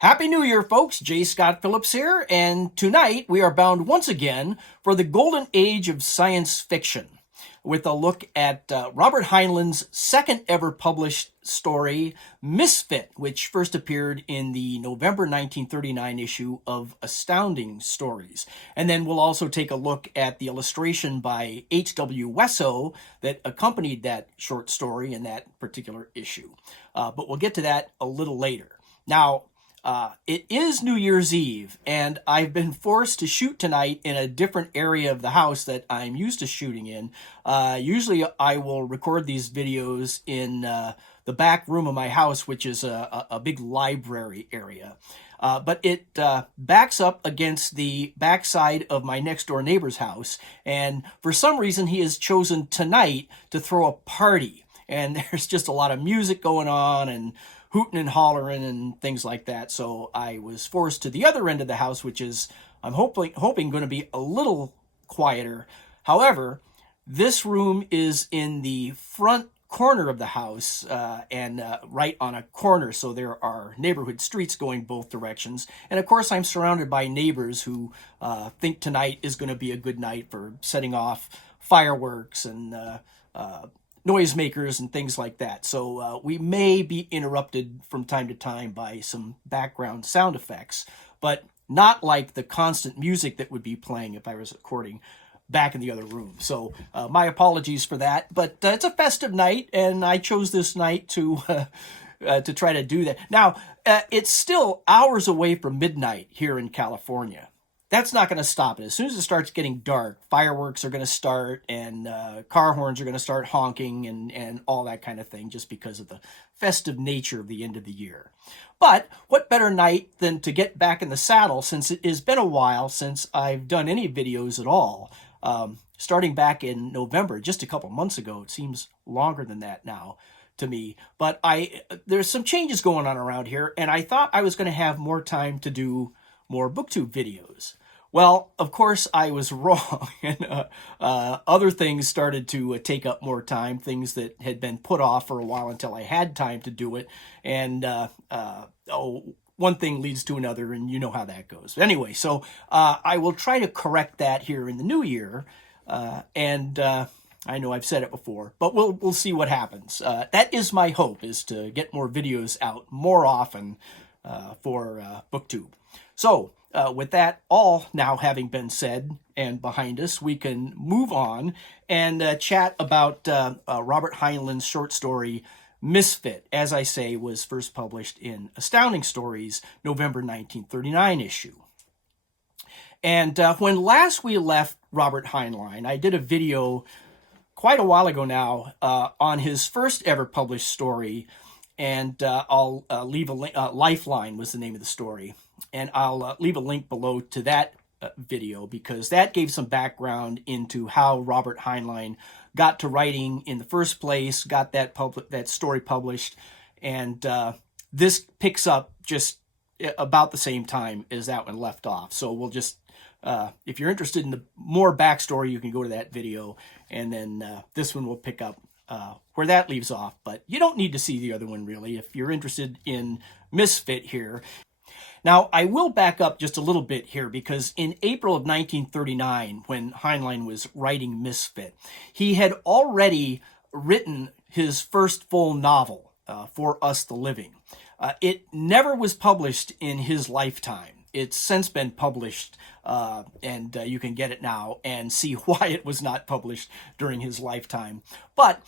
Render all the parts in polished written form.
Happy New Year, folks. J. Scott Phillips here, and tonight we are bound once again for the golden age of science fiction with a look at Robert Heinlein's second ever published story, Misfit, which first appeared in the November 1939 issue of Astounding Stories. And then we'll also take a look at the illustration by H.W. Wesso that accompanied that short story in that particular issue. But we'll get to that a little later. Now, it is New Year's Eve, and I've been forced to shoot tonight in a different area of the house that I'm used to shooting in. Usually I will record these videos in the back room of my house, which is a big library area. But it backs up against the backside of my next door neighbor's house, and for some reason he has chosen tonight to throw a party. And there's just a lot of music going on and hooting and hollering and things like that. So I was forced to the other end of the house, which is, I'm hoping going to be a little quieter. However, this room is in the front corner of the house and right on a corner. So there are neighborhood streets going both directions. And of course, I'm surrounded by neighbors who think tonight is going to be a good night for setting off fireworks and noisemakers and things like that. So we may be interrupted from time to time by some background sound effects, but not like the constant music that would be playing if I was recording back in the other room. So my apologies for that, but it's a festive night, and I chose this night to try to do that. Now, it's still hours away from midnight here in California. That's not going to stop it. As soon as it starts getting dark, fireworks are going to start, and car horns are going to start honking and all that kind of thing, just because of the festive nature of the end of the year. But what better night than to get back in the saddle, since it has been a while since I've done any videos at all. Starting back in November, just a couple months ago. It seems longer than that now to me. But there's some changes going on around here, and I thought I was going to have more time to do more BookTube videos. Well, of course, I was wrong, and other things started to take up more time, things that had been put off for a while until I had time to do it, and one thing leads to another, and you know how that goes. Anyway, so I will try to correct that here in the new year, and I know I've said it before, but we'll see what happens. That is my hope, is to get more videos out more often for BookTube. So, with that all now having been said and behind us, we can move on and chat about Robert Heinlein's short story, Misfit. As I say, was first published in Astounding Stories, November 1939 issue. And when last we left Robert Heinlein, I did a video quite a while ago now on his first ever published story, and I'll leave a link. Lifeline was the name of the story. And I'll leave a link below to that video, because that gave some background into how Robert Heinlein got to writing in the first place, got that story published, and this picks up just about the same time as that one left off. So we'll just, if you're interested in the more backstory, you can go to that video, and then this one will pick up where that leaves off. But you don't need to see the other one, really, if you're interested in Misfit here. Now, I will back up just a little bit here, because in April of 1939, when Heinlein was writing Misfit, he had already written his first full novel, For Us the Living. It never was published in his lifetime. It's since been published, and you can get it now and see why it was not published during his lifetime. But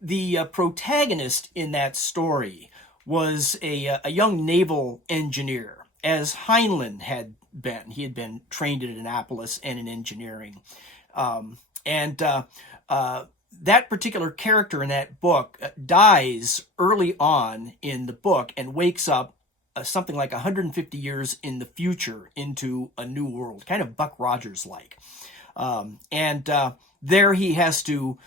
the protagonist in that story was a young naval engineer, as Heinlein had been. He had been trained at Annapolis and in engineering. That particular character in that book dies early on in the book and wakes up something like 150 years in the future into a new world, kind of Buck Rogers-like. There he has to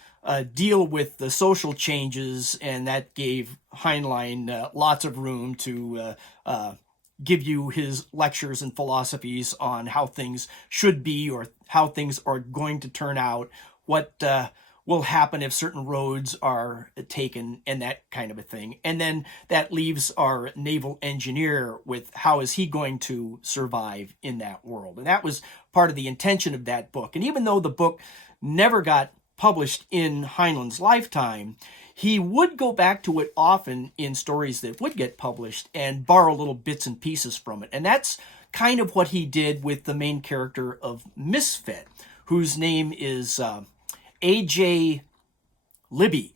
deal with the social changes, and that gave Heinlein lots of room to give you his lectures and philosophies on how things should be, or how things are going to turn out, what will happen if certain roads are taken and that kind of a thing. And then that leaves our naval engineer with how is he going to survive in that world. And that was part of the intention of that book. And even though the book never got published in Heinlein's lifetime, he would go back to it often in stories that would get published and borrow little bits and pieces from it. And that's kind of what he did with the main character of Misfit, whose name is A.J. Libby.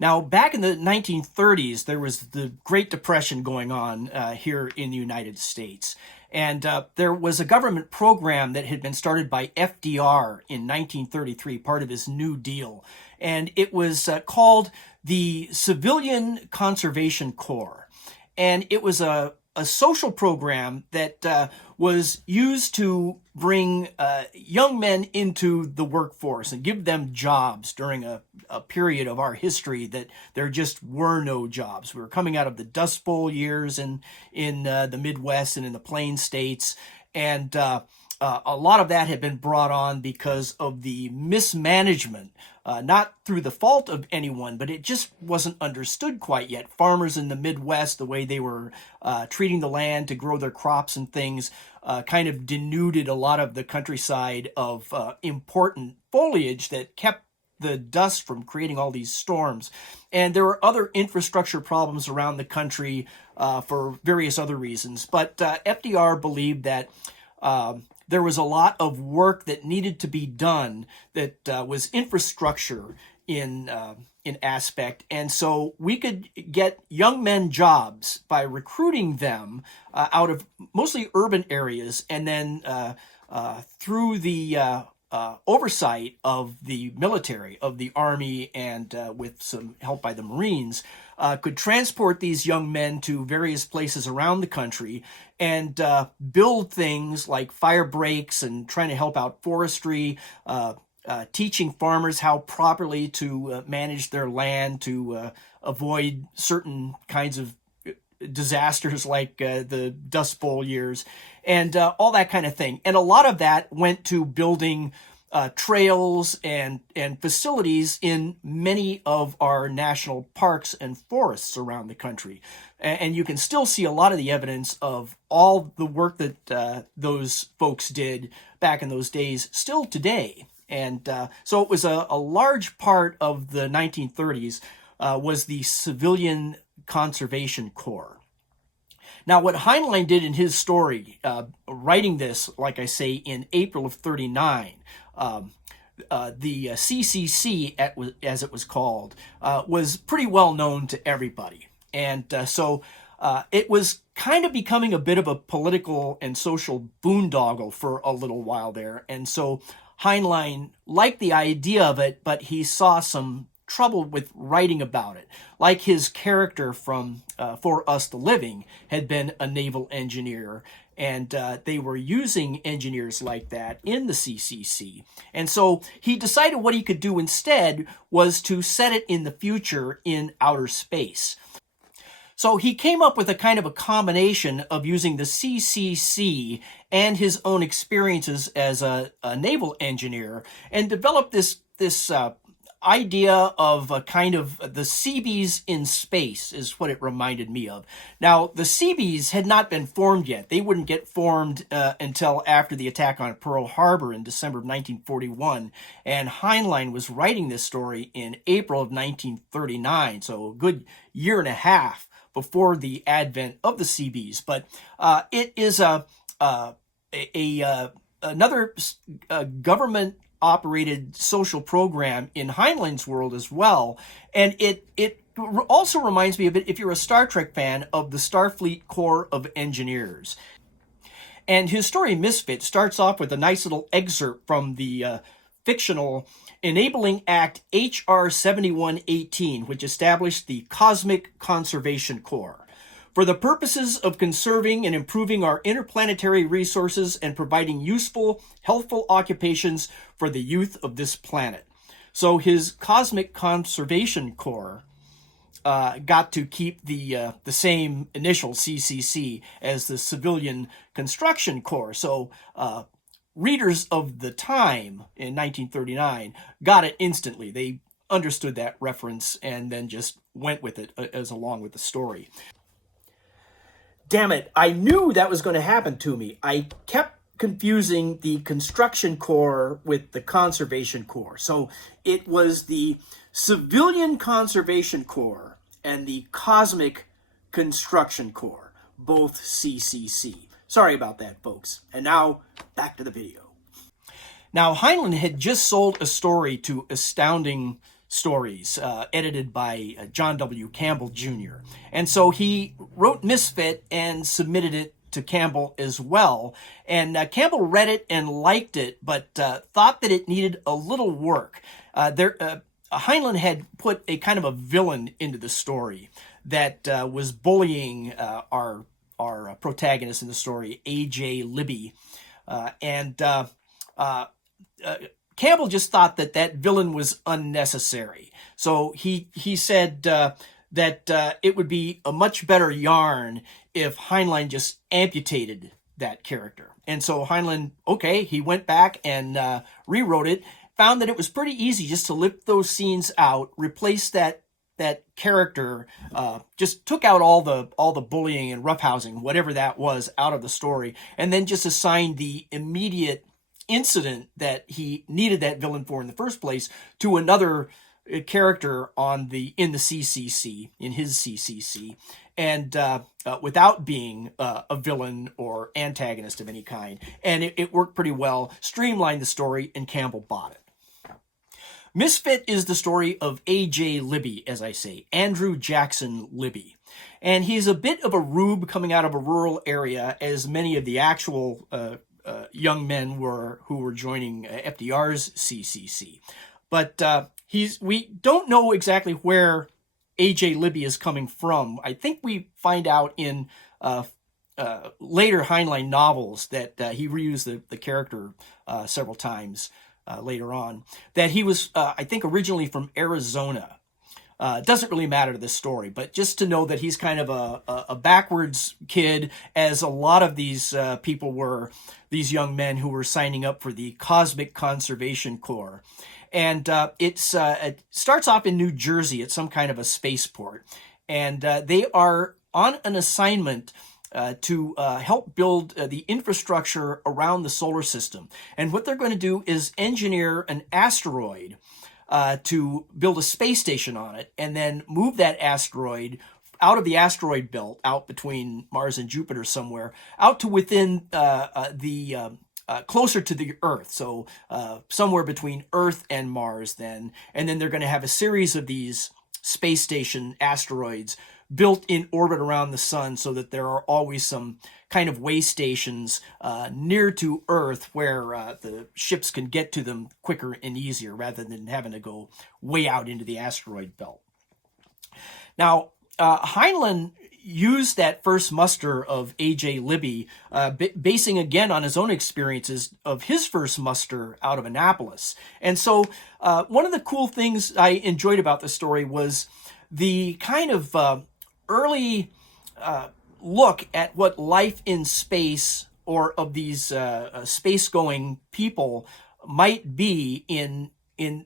Now, back in the 1930s, there was the Great Depression going on here in the United States. And there was a government program that had been started by FDR in 1933, part of his New Deal. And it was called the Civilian Conservation Corps. And it was a social program that was used to bring young men into the workforce and give them jobs during a period of our history that there just were no jobs. We were coming out of the Dust Bowl years in the Midwest and in the Plain States, and a lot of that had been brought on because of the mismanagement, not through the fault of anyone, but it just wasn't understood quite yet. Farmers in the Midwest, the way they were treating the land to grow their crops and things, kind of denuded a lot of the countryside of important foliage that kept the dust from creating all these storms. And there were other infrastructure problems around the country for various other reasons. But FDR believed that there was a lot of work that needed to be done that was infrastructure in aspect. And so we could get young men jobs by recruiting them out of mostly urban areas, and then through the oversight of the military, of the Army, and with some help by the Marines, could transport these young men to various places around the country and build things like fire breaks and trying to help out forestry, teaching farmers how properly to manage their land to avoid certain kinds of disasters like the Dust Bowl years, and all that kind of thing. And a lot of that went to building trails and facilities in many of our national parks and forests around the country. And you can still see a lot of the evidence of all the work that those folks did back in those days still today. And so it was a large part of the 1930s was the Civilian Conservation Corps. Now, what Heinlein did in his story, writing this, like I say, in April of 39, the CCC, as it was called, was pretty well known to everybody. And so it was kind of becoming a bit of a political and social boondoggle for a little while there. And so Heinlein liked the idea of it, but he saw some trouble with writing about it. Like his character from For Us the Living had been a naval engineer, and they were using engineers like that in the CCC. And so he decided what he could do instead was to set it in the future in outer space. So he came up with a kind of a combination of using the CCC and his own experiences as a naval engineer, and developed this idea of a kind of the Seabees in space is what it reminded me of. Now, the Seabees had not been formed yet. They wouldn't get formed until after the attack on Pearl Harbor in December of 1941. And Heinlein was writing this story in April of 1939, so a good year and a half before the advent of the Seabees. But it is another government operated social program in Heinlein's world as well. And it also reminds me a bit, if you're a Star Trek fan, of the Starfleet Corps of Engineers. And his story Misfit starts off with a nice little excerpt from the fictional Enabling Act H.R. 7118, which established the Cosmic Conservation Corps for the purposes of conserving and improving our interplanetary resources and providing useful, healthful occupations for the youth of this planet. So his Cosmic Conservation Corps got to keep the same initial CCC as the Civilian Construction Corps. So readers of the time in 1939 got it instantly. They understood that reference and then just went with it as along with the story. Damn it, I knew that was going to happen to me. I kept confusing the construction corps with the conservation corps. So it was the civilian conservation corps and the cosmic construction corps, both CCC. Sorry about that, folks. And now, back to the video. Now, Heinlein had just sold a story to Astounding Stories, edited by John W. Campbell Jr. And so he wrote Misfit and submitted it to Campbell as well. And Campbell read it and liked it, but thought that it needed a little work. Heinlein had put a kind of a villain into the story that was bullying our protagonist in the story, A.J. Libby. Campbell just thought that that villain was unnecessary. So he said that it would be a much better yarn if Heinlein just amputated that character. And so Heinlein, okay, he went back and rewrote it, found that it was pretty easy just to lift those scenes out, replace that character, just took out all the bullying and roughhousing, whatever that was, out of the story, and then just assigned the immediate incident that he needed that villain for in the first place to another character in the CCC, in his CCC, and without being a villain or antagonist of any kind. And it worked pretty well, streamlined the story, and Campbell bought it. Misfit is the story of A.J. Libby, as I say, Andrew Jackson Libby. And he's a bit of a rube coming out of a rural area, as many of the actual young men who were joining FDR's CCC. But we don't know exactly where A.J. Libby is coming from. I think we find out in later Heinlein novels that he reused the character several times later on, that he was, I think, originally from Arizona. It doesn't really matter to this story, but just to know that he's kind of a backwards kid, as a lot of these people were, these young men who were signing up for the Cosmic Conservation Corps. And it starts off in New Jersey at some kind of a spaceport. And they are on an assignment to help build the infrastructure around the solar system. And what they're going to do is engineer an asteroid to build a space station on it, and then move that asteroid out of the asteroid belt, out between Mars and Jupiter somewhere, out to within closer to the Earth, so somewhere between Earth and Mars then. And then they're going to have a series of these space station asteroids built in orbit around the sun, so that there are always some kind of way stations near to Earth where the ships can get to them quicker and easier, rather than having to go way out into the asteroid belt. Now, Heinlein used that first muster of A.J. Libby, basing again on his own experiences of his first muster out of Annapolis. And so one of the cool things I enjoyed about the story was the kind of early look at what life in space, or of these space-going people, might be in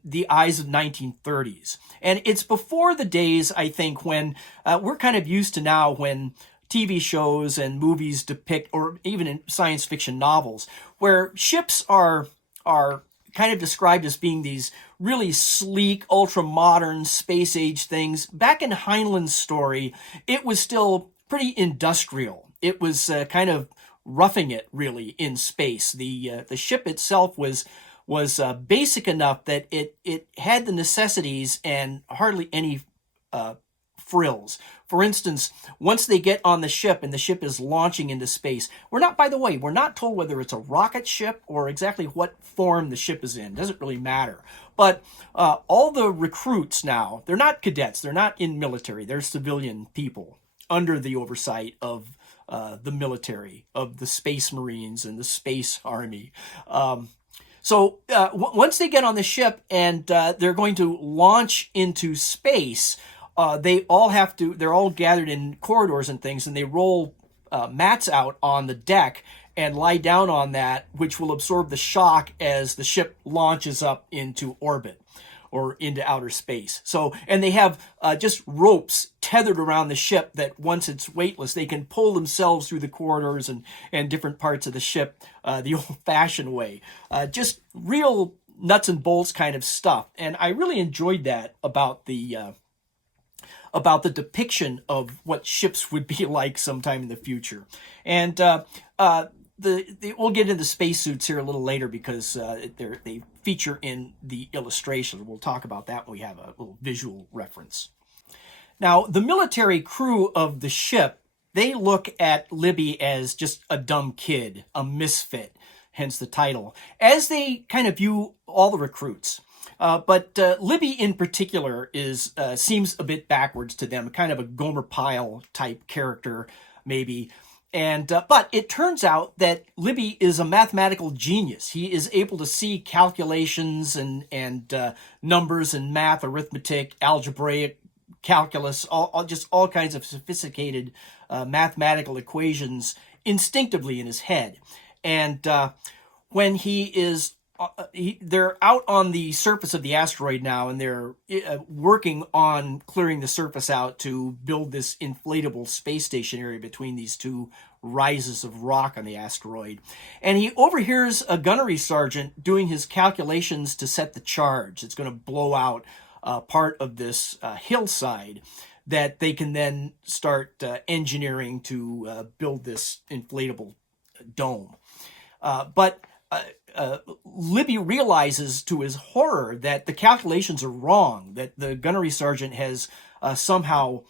the eyes of 1930s. And it's before the days, I think, when we're kind of used to now, when TV shows and movies depict, or even in science fiction novels, where ships are kind of described as being these really sleek, ultra-modern, space-age things. Back in Heinlein's story, it was still pretty industrial. It was kind of roughing it, really, in space. The ship itself was basic enough that it had the necessities and hardly any frills. For instance, once they get on the ship and the ship is launching into space, we're not told whether it's a rocket ship or exactly what form the ship is in. It doesn't really matter. But all the recruits now, they're not cadets, they're not in military, they're civilian people under the oversight of the military, of the Space Marines and the Space Army. So once they get on the ship and they're going to launch into space, they're all gathered in corridors and things, and they roll mats out on the deck, and lie down on that, which will absorb the shock as the ship launches up into orbit or into outer space. So, and they have just ropes tethered around the ship that once it's weightless, they can pull themselves through the corridors and different parts of the ship the old-fashioned way. Just real nuts and bolts kind of stuff. And I really enjoyed that about the depiction of what ships would be like sometime in the future. And we'll get into spacesuits here a little later because they feature in the illustration. We'll talk about that when we have a little visual reference. Now, the military crew of the ship, they look at Libby as just a dumb kid, a misfit, hence the title, as they kind of view all the recruits. But Libby in particular seems a bit backwards to them, kind of a Gomer Pyle type character, maybe. And but it turns out that Libby is a mathematical genius. He is able to see calculations and numbers and math, arithmetic, algebraic calculus, all kinds of sophisticated mathematical equations instinctively in his head. And when he is they're out on the surface of the asteroid now, and they're working on clearing the surface out to build this inflatable space station area between these two rises of rock on the asteroid. And he overhears a gunnery sergeant doing his calculations to set the charge. It's going to blow out part of this hillside that they can then start engineering to build this inflatable dome. But Libby realizes to his horror that the calculations are wrong, that the gunnery sergeant has somehow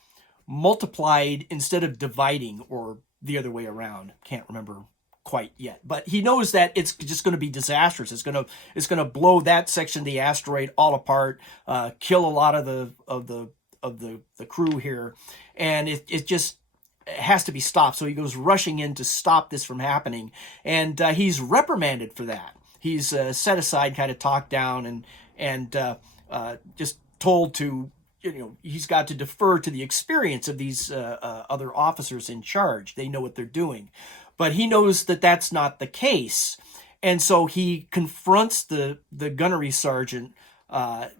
multiplied instead of dividing, or the other way around. Can't remember quite yet, but he knows that it's just going to be disastrous. It's going to blow that section of the asteroid all apart, kill a lot of the crew here, and it just has to be stopped. So he goes rushing in to stop this from happening, and he's reprimanded for that. He's set aside, kind of talked down, and just told to, he's got to defer to the experience of these other officers in charge. They know what they're doing, but he knows that that's not the case, and so he confronts the gunnery sergeant and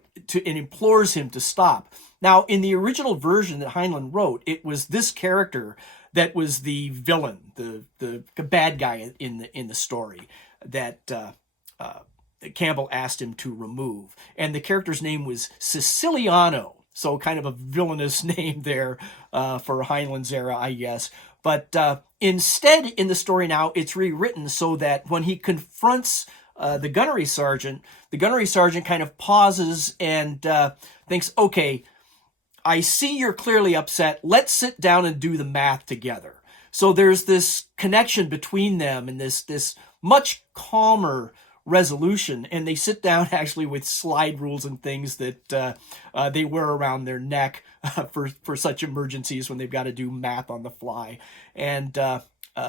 implores him to stop. Now, in the original version that Heinlein wrote, it was this character that was the villain, the bad guy in the story that Campbell asked him to remove. And the character's name was Siciliano, so kind of a villainous name there for Heinlein's era, I guess. But instead, in the story now, it's rewritten so that when he confronts the gunnery sergeant kind of pauses and thinks, okay, I see you're clearly upset. Let's sit down and do the math together. So there's this connection between them and this much calmer resolution. And they sit down actually with slide rules and things that they wear around their neck for such emergencies when they've got to do math on the fly. And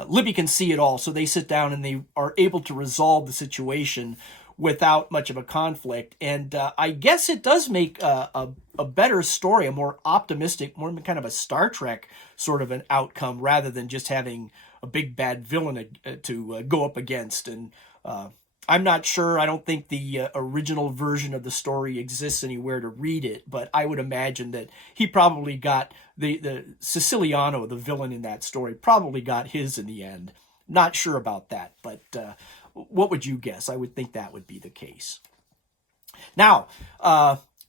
Libby can see it all. So they sit down and they are able to resolve the situation without much of a conflict. And I guess it does make a better story, a more optimistic, more kind of a Star Trek sort of an outcome, rather than just having a big bad villain to go up against. And I'm not sure. I don't think the original version of the story exists anywhere to read it, but I would imagine that he probably got the Siciliano, the villain in that story, probably got his in the end. Not sure about that, but what would you guess? I would think that would be the case. Now,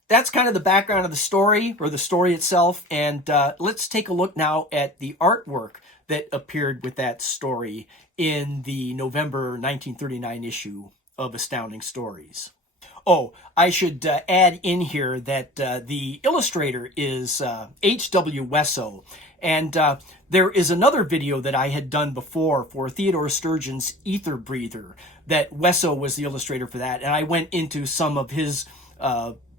that's kind of the background of the story, or the story itself, and let's take a look now at the artwork that appeared with that story in the November 1939 issue of Astounding Stories. Oh, I should add in here that the illustrator is H.W. Wesso, and there is another video that I had done before for Theodore Sturgeon's Ether Breather that Wesso was the illustrator for that, and I went into some of his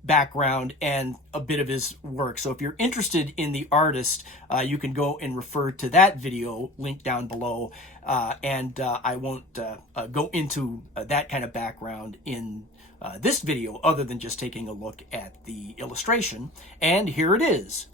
background and a bit of his work. So if you're interested in the artist, you can go and refer to that video, link down below, and I won't go into that kind of background in this video other than just taking a look at the illustration. And here it is.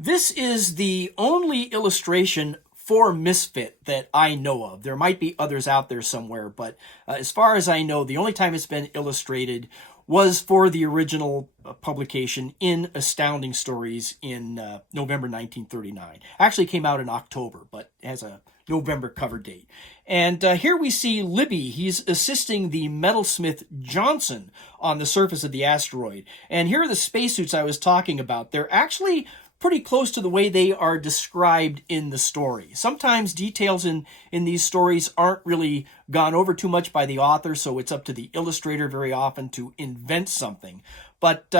This is the only illustration for Misfit that I know of. There might be others out there somewhere, but as far as I know, the only time it's been illustrated was for the original publication in Astounding Stories in November 1939. Actually came out in October, but has a November cover date. And here we see Libby. He's assisting the metalsmith Johnson on the surface of the asteroid. And here are the spacesuits I was talking about. They're actually pretty close to the way they are described in the story. Sometimes details in these stories aren't really gone over too much by the author, so it's up to the illustrator very often to invent something. But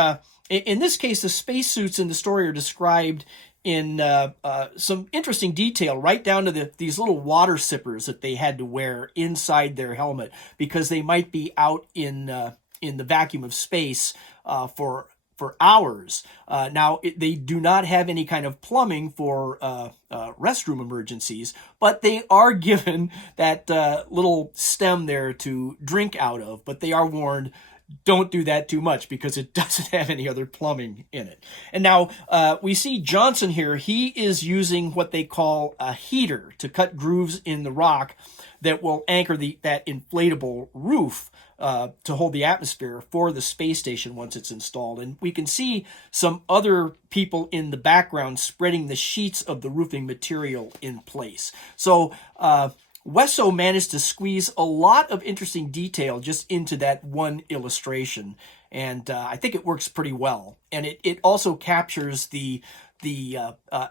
in this case, the spacesuits in the story are described in some interesting detail, right down to these little water sippers that they had to wear inside their helmet because they might be out in the vacuum of space for hours. Now, they do not have any kind of plumbing for restroom emergencies, but they are given that little stem there to drink out of, but they are warned, don't do that too much because it doesn't have any other plumbing in it. And now we see Johnson here. He is using what they call a heater to cut grooves in the rock that will anchor that inflatable roof to hold the atmosphere for the space station once it's installed. And we can see some other people in the background spreading the sheets of the roofing material in place. So Wesso managed to squeeze a lot of interesting detail just into that one illustration. And I think it works pretty well. And it also captures the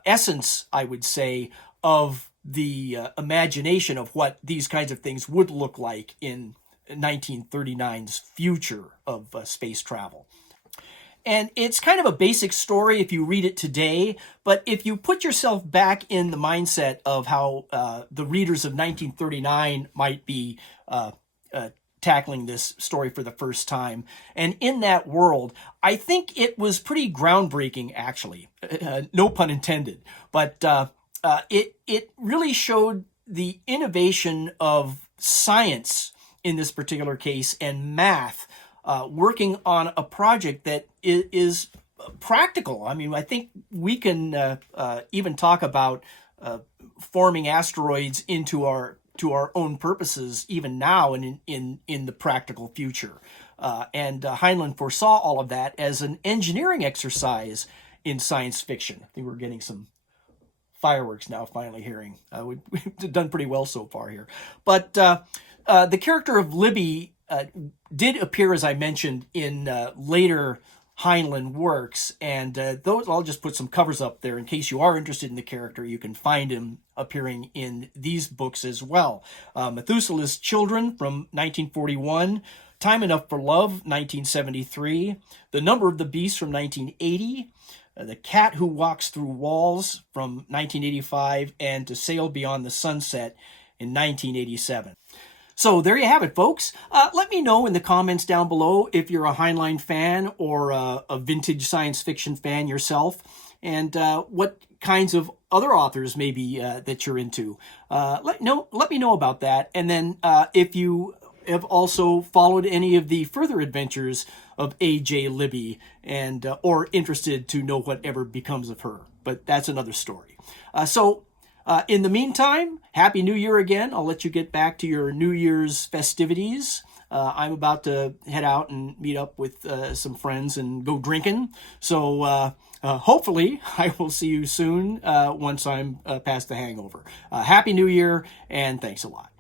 essence, I would say, of the imagination of what these kinds of things would look like in 1939's future of space travel. And it's kind of a basic story if you read it today, but if you put yourself back in the mindset of how the readers of 1939 might be tackling this story for the first time, and in that world, I think it was pretty groundbreaking, actually. No pun intended. But it really showed the innovation of science in this particular case and math, working on a project that is practical. I mean, I think we can even talk about forming asteroids to our own purposes even now and in the practical future. And Heinlein foresaw all of that as an engineering exercise in science fiction. I think we're getting some fireworks now, finally hearing. We've done pretty well so far here. But the character of Libby did appear, as I mentioned, in later Heinlein works, and those I'll just put some covers up there in case you are interested in the character. You can find him appearing in these books as well. Methuselah's Children from 1941, Time Enough for Love, 1973, The Number of the Beast from 1980, The Cat Who Walks Through Walls from 1985, and To Sail Beyond the Sunset in 1987. So there you have it, folks. Let me know in the comments down below if you're a Heinlein fan or a vintage science fiction fan yourself, and what kinds of other authors maybe that you're into. Let me know about that. And then if you have also followed any of the further adventures of A.J. Libby and or interested to know whatever becomes of her. But that's another story. In the meantime, Happy New Year again. I'll let you get back to your New Year's festivities. I'm about to head out and meet up with some friends and go drinking. So hopefully I will see you soon once I'm past the hangover. Happy New Year, and thanks a lot.